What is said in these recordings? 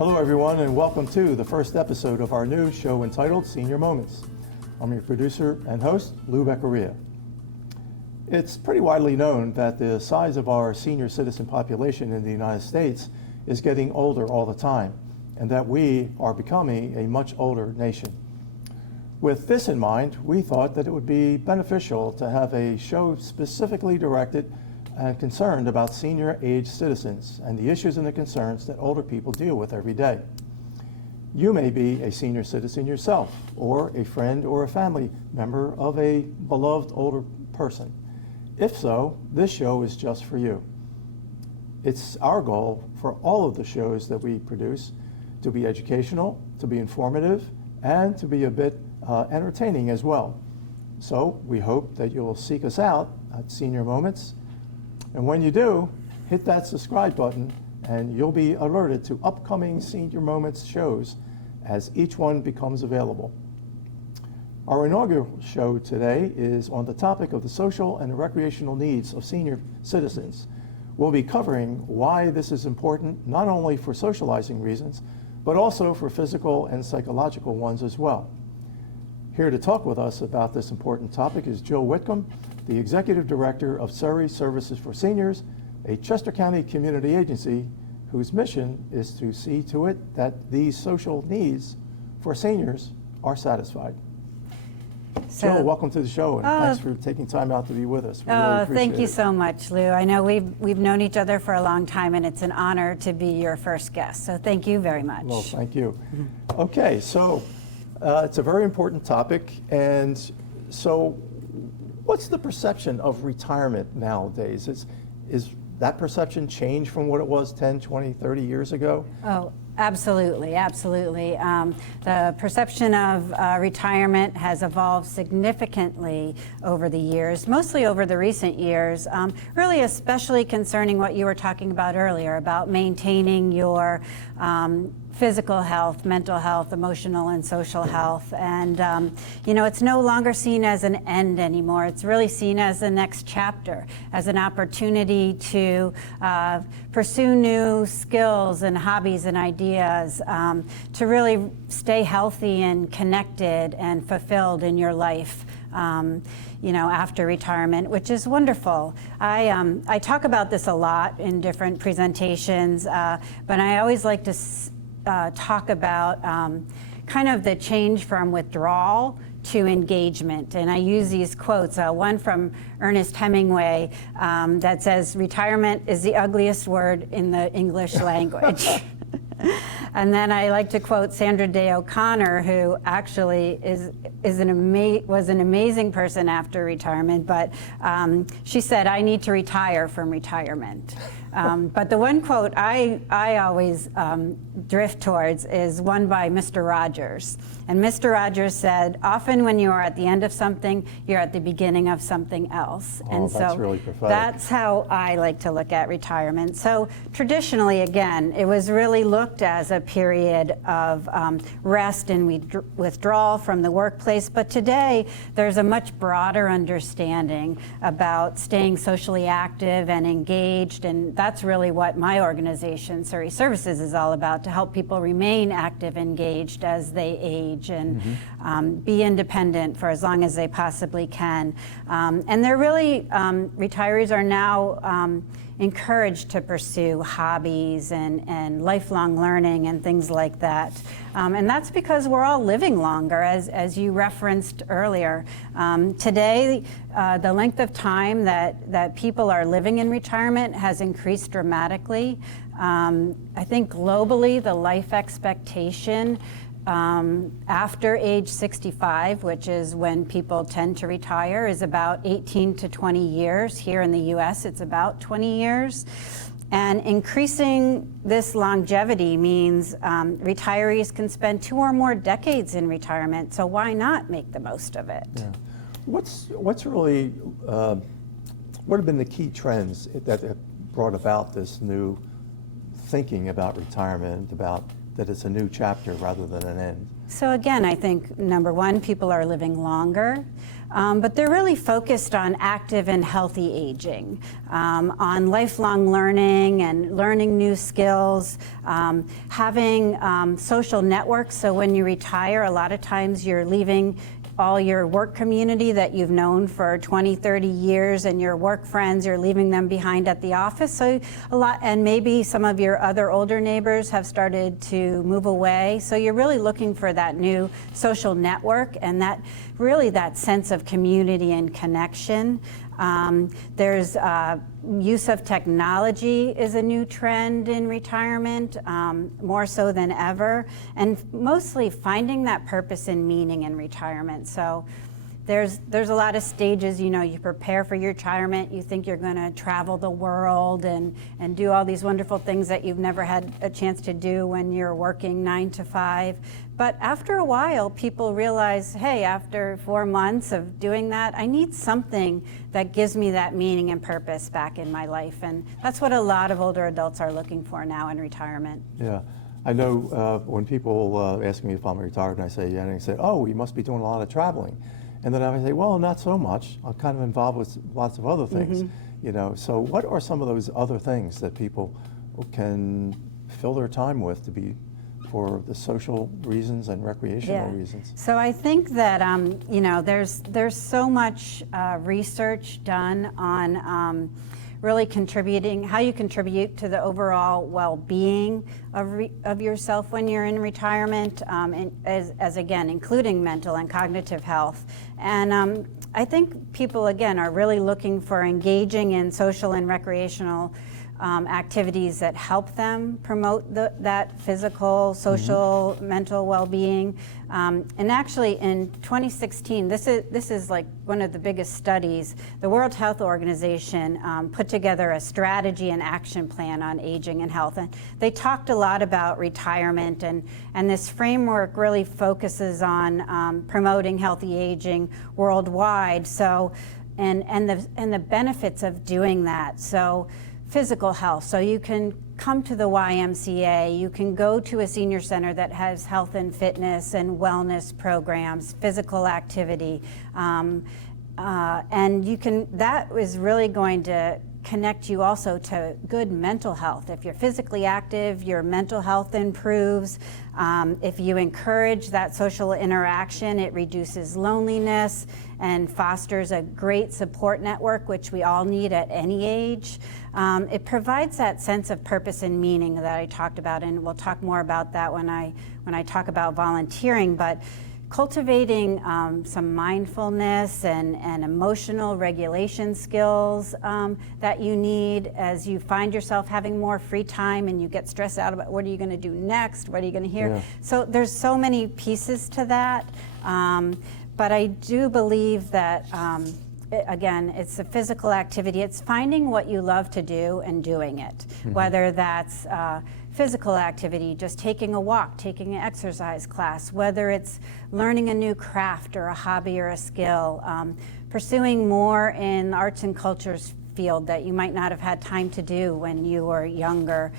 Hello everyone, and welcome to the first episode of our new show entitled Senior Moments. I'm your producer and host, Lou Beccaria. It's pretty widely known that the size of our senior citizen population in the United States is getting older all the time, and that we are becoming a much older nation. With this in mind, we thought that it would be beneficial to have a show specifically directed and concerned about senior age citizens and the issues and the concerns that older people deal with every day. You may be a senior citizen yourself, or a friend or a family member of a beloved older person. If so, this show is just for you. It's our goal for all of the shows that we produce to be educational, to be informative, and to be a bit entertaining as well. So we hope that you'll seek us out at Senior Moments. And when you do, hit that subscribe button and you'll be alerted to upcoming Senior Moments shows as each one becomes available. Our inaugural show today is on the topic of the social and recreational needs of senior citizens. We'll be covering why this is important, not only for socializing reasons, but also for physical and psychological ones as well. Here to talk with us about this important topic is Jill Whitcomb, the Executive Director of Surrey Services for Seniors, a Chester County community agency whose mission is to see to it that these social needs for seniors are satisfied. Jill, welcome to the show, and thanks for taking time out to be with us. We really appreciate thank you it. so much, Lou. I know we've known each other for a long time, and it's an honor to be your first guest. So thank you very much. Well, thank you. Okay, so it's a very important topic, and so what's the perception of retirement nowadays? Is that perception changed from what it was 10, 20, 30 years ago? Oh, absolutely, absolutely. The perception of retirement has evolved significantly over the years, mostly over the recent years, really especially concerning what you were talking about earlier, about maintaining your physical health, mental health, emotional and social health. And, it's no longer seen as an end anymore. It's really seen as the next chapter, as an opportunity to pursue new skills and hobbies and ideas, to really stay healthy and connected and fulfilled in your life. After retirement, which is wonderful. I talk about this a lot in different presentations, but I always like to talk about kind of the change from withdrawal to engagement. And I use these quotes, one from Ernest Hemingway that says, "Retirement is the ugliest word in the English language." And then I like to quote Sandra Day O'Connor, who actually was an amazing person after retirement, but she said, "I need to retire from retirement." But the one quote I always drift towards is one by Mr. Rogers. And Mr. Rogers said, "Often when you are at the end of something, you're at the beginning of something else." Oh, and that's so really prophetic. that's how I like to look at retirement. So traditionally, again, it was really looked as a period of rest and withdrawal from the workplace. But today, there's a much broader understanding about staying socially active and engaged. And that's really what my organization, Surrey Services, is all about, to help people remain active, engaged as they age and be independent for as long as they possibly can. And they're really, retirees are now encouraged to pursue hobbies and lifelong learning and things like that. And that's because we're all living longer, as you referenced earlier. Today, the length of time that people are living in retirement has increased dramatically. I think globally, the life expectation after age 65, which is when people tend to retire, is about 18 to 20 years. Here in the US, it's about 20 years. And increasing this longevity means retirees can spend 2 or more decades in retirement, so why not make the most of it? Yeah. What's really, what have been the key trends that have brought about this new thinking about retirement, about that it's a new chapter rather than an end? So again, I think number one, people are living longer, but they're really focused on active and healthy aging, on lifelong learning and learning new skills, having social networks. So when you retire, a lot of times you're leaving all your work community that you've known for 20, 30 years, and your work friends, you're leaving them behind at the office. So a lot, and maybe some of your other older neighbors have started to move away. So you're really looking for that new social network and that really that sense of community and connection. There's use of technology is a new trend in retirement, more so than ever, and mostly finding that purpose and meaning in retirement. So there's a lot of stages. You prepare for your retirement, you think you're going to travel the world and do all these wonderful things that you've never had a chance to do when you're working 9 to 5. But after a while, people realize, hey, after 4 months of doing that, I need something that gives me that meaning and purpose back in my life. And that's what a lot of older adults are looking for now in retirement. Yeah. I know when people ask me if I'm retired, and I say, yeah, and they say, oh, you must be doing a lot of traveling. And then I say, well, not so much. I'm kind of involved with lots of other things, So what are some of those other things that people can fill their time with for the social reasons and recreational reasons? So I think that there's so much research done on really contributing, how you contribute to the overall well-being of yourself when you're in retirement, and as again, including mental and cognitive health. And I think people, again, are really looking for engaging in social and recreational activities that help them promote that physical, social, mental well-being. And actually in 2016, this is like one of the biggest studies. The World Health Organization put together a strategy and action plan on aging and health. And they talked a lot about retirement, and this framework really focuses on promoting healthy aging worldwide. So, and the benefits of doing that. So, physical health. So you can come to the YMCA, you can go to a senior center that has health and fitness and wellness programs, physical activity, and that is really going to connect you also to good mental health. If you're physically active, your mental health improves. If you encourage that social interaction, it reduces loneliness and fosters a great support network, which we all need at any age. It provides that sense of purpose and meaning that I talked about, and we'll talk more about that when I talk about volunteering. But cultivating some mindfulness and emotional regulation skills that you need as you find yourself having more free time and you get stressed out about what are you going to do next, what are you going to hear. Yeah. So there's so many pieces to that, but I do believe that again, it's a physical activity. It's finding what you love to do and doing it, whether that's physical activity, just taking a walk, taking an exercise class, whether it's learning a new craft or a hobby or a skill, pursuing more in the arts and cultures field that you might not have had time to do when you were younger,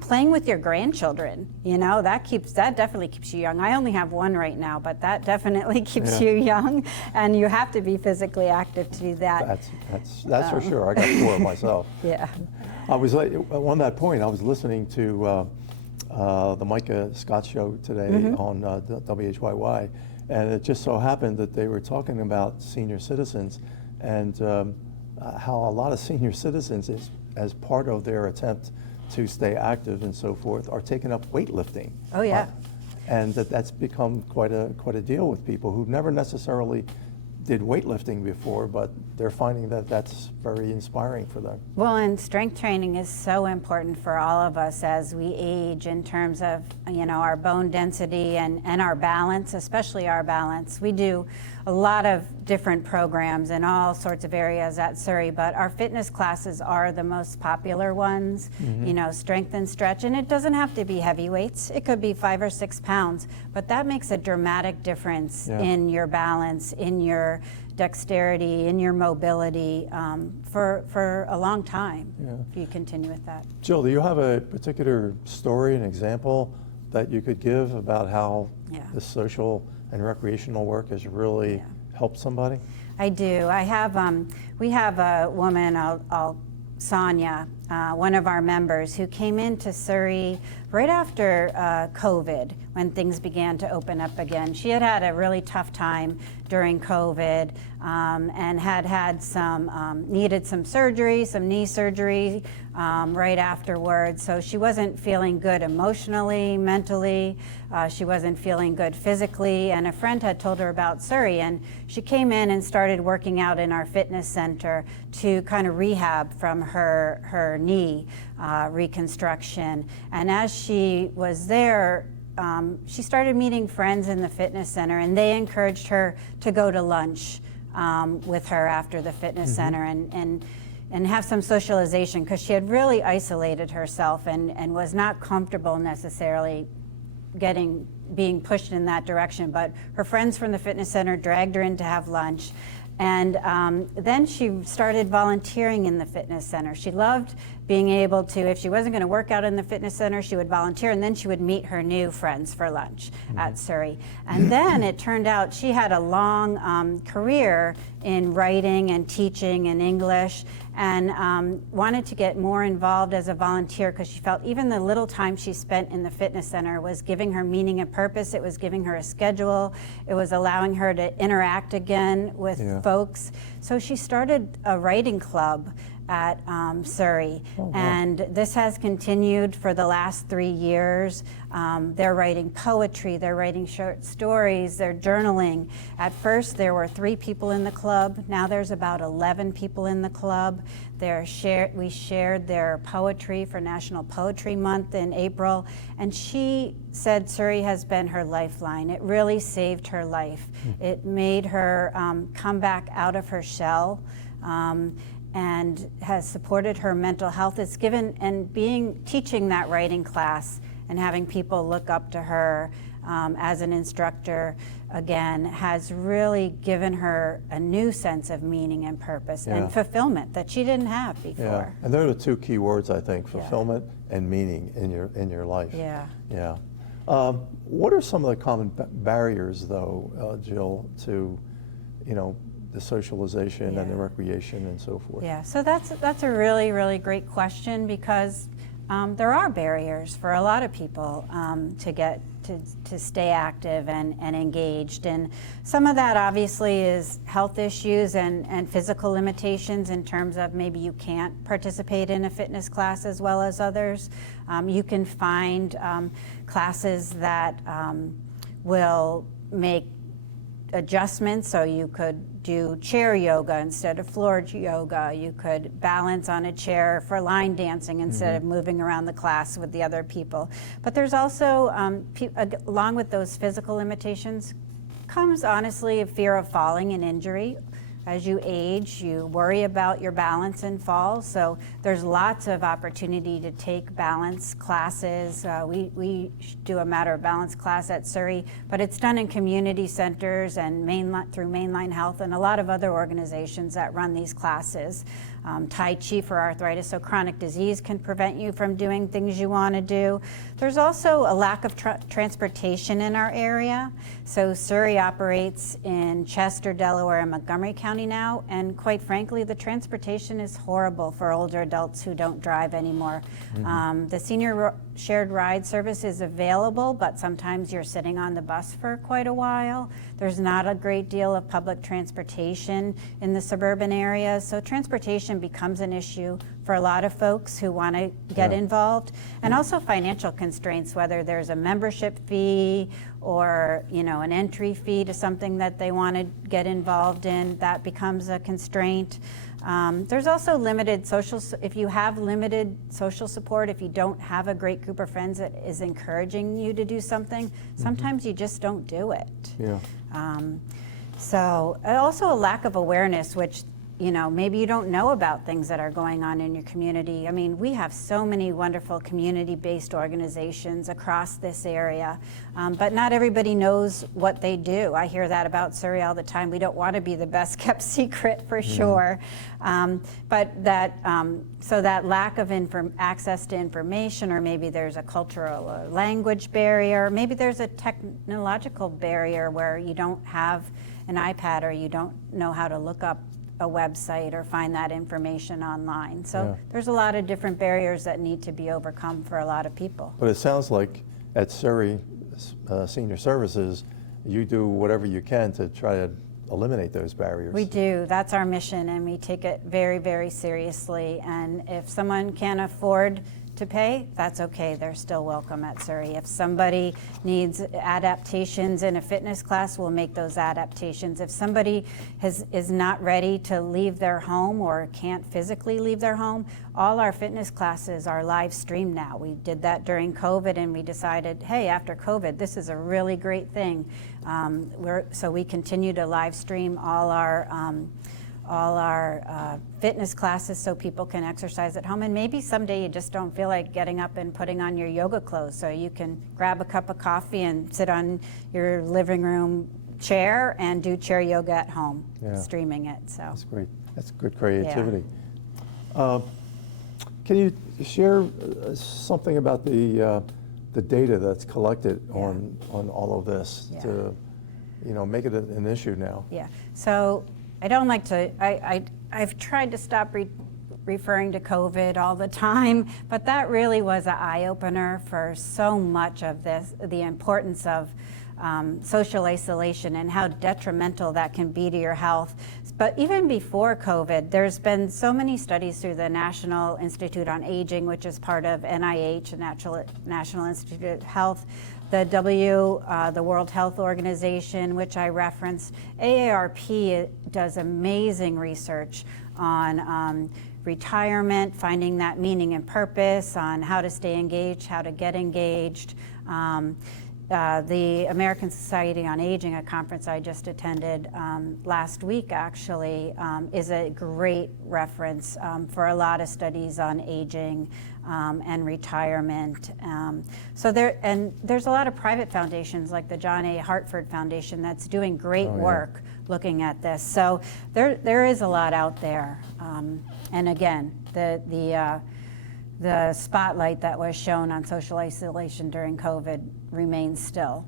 playing with your grandchildren, that definitely keeps you young. I only have one right now, but that definitely keeps you young, and you have to be physically active to do that. That's for sure. I got 4 myself. Yeah. I was on that point. I was listening to the Micah Scott show today on WHYY, and it just so happened that they were talking about senior citizens and how a lot of senior citizens, as part of their attempt to stay active and so forth, are taking up weightlifting. Oh yeah. And that's become quite a deal with people who've never necessarily did weightlifting before, but they're finding that that's very inspiring for them. Well, and strength training is so important for all of us as we age in terms of, our bone density and our balance, especially our balance. We do a lot of different programs in all sorts of areas at Surrey, but our fitness classes are the most popular ones, strength and stretch, and it doesn't have to be heavy weights. It could be 5 or 6 pounds, but that makes a dramatic difference in your balance, in your dexterity, in your mobility for a long time if you continue with that. Jill, do you have a particular story, an example that you could give about how Yeah. the social and recreational work has really helped somebody? I do. We have a woman, Sonia, one of our members, who came into Surrey right after COVID, when things began to open up again. She had had a really tough time during COVID, and had some, needed some surgery, some knee surgery right afterwards. So she wasn't feeling good emotionally, mentally. She wasn't feeling good physically, and a friend had told her about Surrey, and she came in and started working out in our fitness center to kind of rehab from her knee reconstruction. And as she was there, she started meeting friends in the fitness center, and they encouraged her to go to lunch with her after the fitness center and have some socialization, because she had really isolated herself and was not comfortable necessarily being pushed in that direction. But her friends from the fitness center dragged her in to have lunch. And then she started volunteering in the fitness center. She loved being able to, if she wasn't going to work out in the fitness center, she would volunteer, and then she would meet her new friends for lunch at Surrey. And then it turned out she had a long career in writing and teaching and English, and wanted to get more involved as a volunteer, because she felt even the little time she spent in the fitness center was giving her meaning and purpose. It was giving her a schedule. It was allowing her to interact again with folks. So she started a writing club at Surrey. Oh, wow. And this has continued for the last 3 years. They're writing poetry, they're writing short stories, they're journaling. At first there were 3 people in the club. Now there's about 11 people in the club. We shared their poetry for National Poetry Month in April, and she said Surrey has been her lifeline. It really saved her life. It made her come back out of her shell. And has supported her mental health. It's given, and teaching that writing class and having people look up to her as an instructor again has really given her a new sense of meaning and purpose and fulfillment that she didn't have before. Yeah, and they're the 2 key words, I think: fulfillment and meaning in your life. Yeah. Yeah. What are some of the common barriers, though, Jill, to the socialization and the recreation and so forth? Yeah, so that's a really, really great question, because there are barriers for a lot of people to stay active and engaged. And some of that obviously is health issues and physical limitations, in terms of maybe you can't participate in a fitness class as well as others. You can find classes that will make adjustments, so you could do chair yoga instead of floor yoga. You could balance on a chair for line dancing instead of moving around the class with the other people. But there's also, along with those physical limitations, comes honestly a fear of falling and injury. As you age, you worry about your balance and fall. So there's lots of opportunity to take balance classes. We do a Matter of Balance class at Surrey, but it's done in community centers and through Mainline Health and a lot of other organizations that run these classes. Tai Chi for arthritis, so chronic disease can prevent you from doing things you want to do. There's also a lack of transportation in our area. So Surrey operates in Chester, Delaware, and Montgomery County now, and quite frankly, the transportation is horrible for older adults who don't drive anymore. The senior shared ride service is available, but sometimes you're sitting on the bus for quite a while. There's not a great deal of public transportation in the suburban areas, so transportation becomes an issue for a lot of folks who want to get involved. And also financial constraints, whether there's a membership fee or an entry fee to something that they want to get involved in, that becomes a constraint. There's also limited if you have limited social support, if you don't have a great group of friends that is encouraging you to do something, sometimes you just don't do it. Yeah. So also a lack of awareness, which maybe you don't know about things that are going on in your community. I mean, we have so many wonderful community-based organizations across this area, but not everybody knows what they do. I hear that about Surrey all the time. We don't want to be the best kept secret for sure. But that, so that lack of access to information, or maybe there's a cultural or language barrier, maybe there's a technological barrier where you don't have an iPad or you don't know how to look up a website or find that information online. So there's a lot of different barriers that need to be overcome for a lot of people. But it sounds like at Surrey Senior Services, you do whatever you can to try to eliminate those barriers. We do. That's our mission, and we take it very, very seriously. And if someone can't afford to pay, that's okay. They're still welcome at Surrey. If somebody needs adaptations in a fitness class, we'll make those adaptations. If somebody is not ready to leave their home or can't physically leave their home, all our fitness classes are live streamed now. We did that during COVID, and we decided, hey, after COVID, this is a really great thing. So we continue to live stream all our fitness classes so people can exercise at home. And maybe someday you just don't feel like getting up and putting on your yoga clothes, so you can grab a cup of coffee and sit on your living room chair and do chair yoga at home, streaming it. So that's great. That's good creativity. Can you share something about the data that's collected on all of this to make it an issue now? Yeah. So I don't like to, I've tried to stop referring to COVID all the time, but that really was an eye-opener for so much of this, the importance of social isolation and how detrimental that can be to your health. But even before COVID, there's been so many studies through the National Institute on Aging, which is part of NIH, the National Institute of Health, the World Health Organization, which I referenced. AARP does amazing research on retirement, finding that meaning and purpose, on how to stay engaged, how to get engaged. The American Society on Aging, a conference I just attended last week actually, is a great reference for a lot of studies on aging and retirement. So there's a lot of private foundations like the John A. Hartford Foundation that's doing great work looking at this. So there is a lot out there. And again, the spotlight that was shown on social isolation during COVID remains still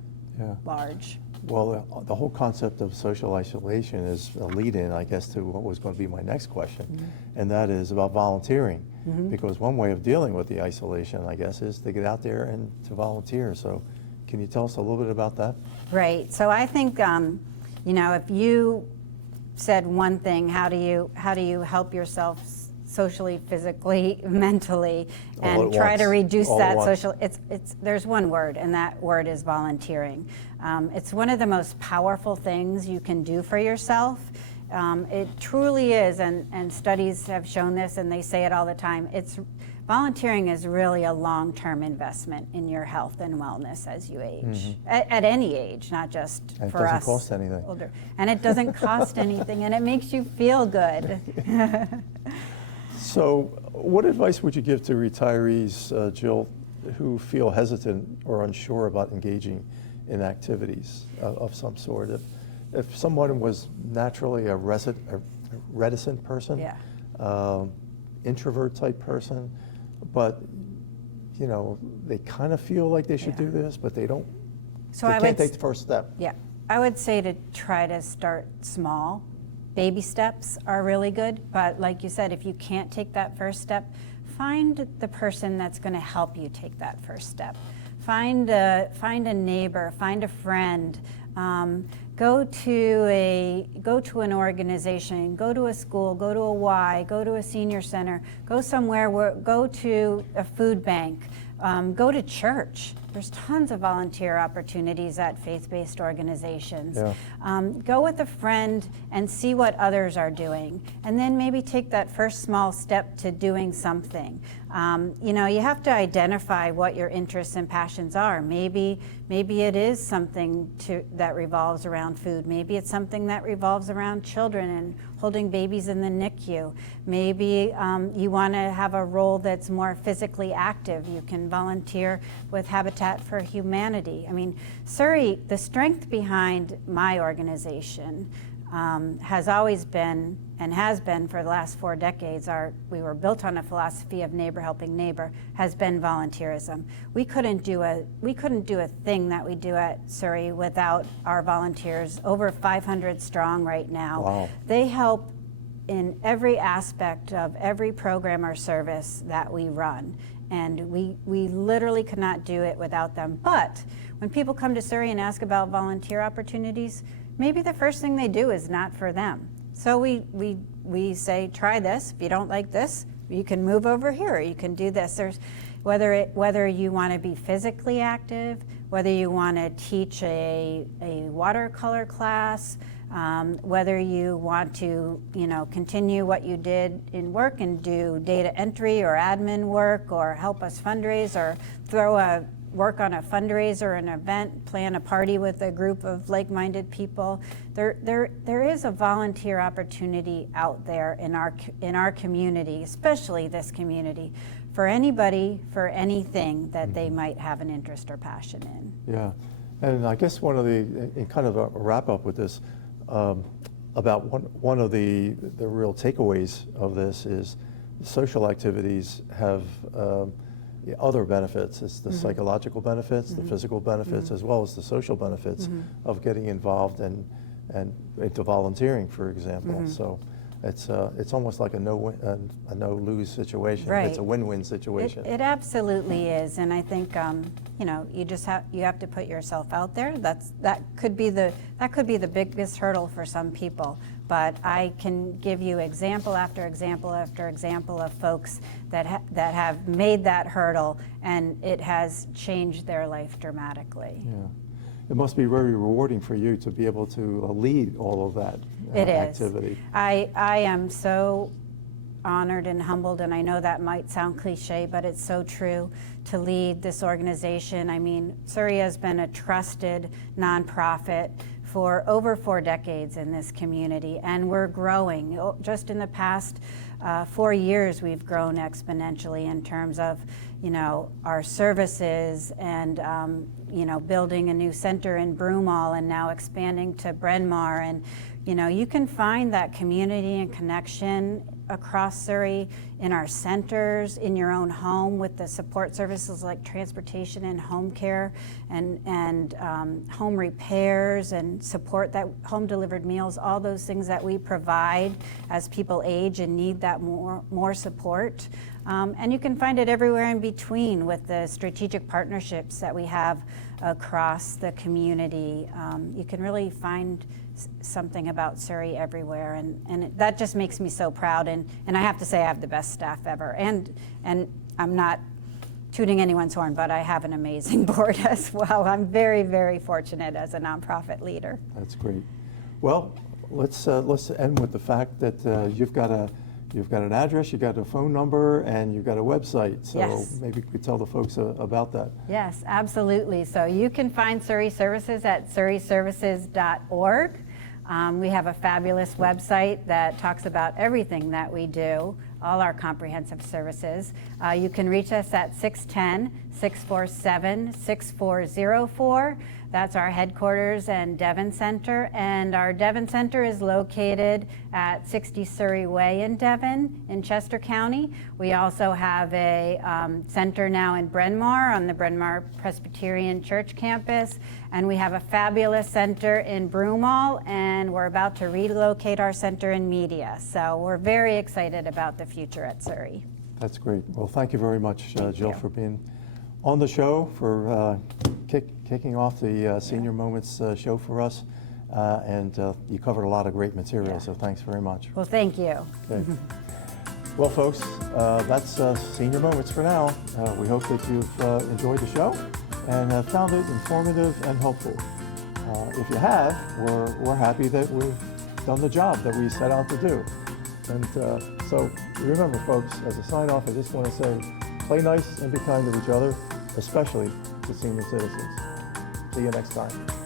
large. Well, the whole concept of social isolation is a lead-in, I guess, to what was going to be my next question, and that is about volunteering. Because one way of dealing with the isolation, I guess, is to get out there and to volunteer. So can you tell us a little bit about that? Right. So I think, if you said one thing, how do you help yourself socially, physically, mentally, and try to reduce that social, there's one word, and that word is volunteering. It's one of the most powerful things you can do for yourself. It truly is, and studies have shown this, and they say it all the time. Volunteering is really a long-term investment in your health and wellness as you age, at any age, not just for us. It doesn't cost anything. Older. And it doesn't cost anything, and it makes you feel good. So what advice would you give to retirees, Jill, who feel hesitant or unsure about engaging in activities of some sort? If someone was naturally a reticent person, introvert type person, but they kind of feel like they should do this, but they don't. So they can't take the first step. Yeah, I would say to try to start small. Baby steps are really good, but like you said, if you can't take that first step, find the person that's going to help you take that first step. Find a neighbor, find a friend. Go to an organization, go to a school, go to a Y, go to a senior center, go somewhere go to a food bank, Go to church. There's tons of volunteer opportunities at faith-based organizations. Yeah. Go with a friend and see what others are doing, and then maybe take that first small step to doing something. You know, you have to identify what your interests and passions are. Maybe it is something that revolves around food. Maybe it's something that revolves around children and holding babies in the NICU. Maybe you want to have a role that's more physically active. You can volunteer with Habitat for Humanity. I mean, Surrey, the strength behind my organization has always been, and has been for the last 4 decades, we were built on a philosophy of neighbor helping neighbor, has been volunteerism. We couldn't do a thing that we do at Surrey without our volunteers, over 500 strong right now. Wow. They help in every aspect of every program or service that we run. And we literally could not do it without them. But when people come to Surrey and ask about volunteer opportunities, maybe the first thing they do is not for them. So we say, try this. If you don't like this, you can move over here, or you can do this. There's whether you want to be physically active, whether you want to teach a watercolor class, whether you want to, you know, continue what you did in work and do data entry or admin work, or help us fundraise, or work on a fundraiser, an event, plan a party with a group of like-minded people. There is a volunteer opportunity out there in our community, especially this community, for anybody, for anything that they might have an interest or passion in. Yeah, and I guess one of in kind of a wrap up with this, about one of the real takeaways of this is social activities have other benefits. It's the psychological benefits, the physical benefits, as well as the social benefits of getting involved and into volunteering, for example. So it's almost like a no lose situation. Right. It's a win-win situation. It absolutely is, and I think you know, you have to put yourself out there. That could be the biggest hurdle for some people. But I can give you example after example after example of folks that have made that hurdle, and it has changed their life dramatically. Yeah. It must be very rewarding for you to be able to lead all of that activity. I am so honored and humbled, and I know that might sound cliche, but it's so true, to lead this organization. I mean, Surrey has been a trusted nonprofit for over 4 decades in this community, and we're growing. Just in the past 4 years, we've grown exponentially in terms of, you know, our services and, you know, building a new center in Broomall and now expanding to Bryn Mawr. And, you know, you can find that community and connection across Surrey in our centers, in your own home, with the support services like transportation and home care and home repairs and support, that home delivered meals, all those things that we provide as people age and need that more support. And you can find it everywhere in between with the strategic partnerships that we have across the community. You can really find something about Surrey everywhere, and that just makes me so proud. And I have to say, I have the best staff ever. And I'm not tooting anyone's horn, but I have an amazing board as well. I'm very, very fortunate as a nonprofit leader. That's great. Well, let's end with the fact that you've got an address, you've got a phone number, and you've got a website. So yes. Maybe you could tell the folks about that. Yes, absolutely. So you can find Surrey Services at surreyservices.org. We have a fabulous website that talks about everything that we do, all our comprehensive services. You can reach us at 610-647-6404. That's our headquarters and Devon Center. And our Devon Center is located at 60 Surrey Way in Devon in Chester County. We also have a center now in Bryn Mawr on the Bryn Mawr Presbyterian Church campus. And we have a fabulous center in Broomall, and we're about to relocate our center in Media. So we're very excited about the future at Surrey. That's great. Well, thank you very much, Jill, you. for being on the show, for kicking off the Senior Moments show for us. And you covered a lot of great material, so thanks very much. Well, thank you. Okay. Well, folks, that's Senior Moments for now. We hope that you've enjoyed the show and have found it informative and helpful. If you have, we're happy that we've done the job that we set out to do. And so remember, folks, as a sign-off, I just want to say, play nice and be kind to each other, especially to senior citizens. See you next time.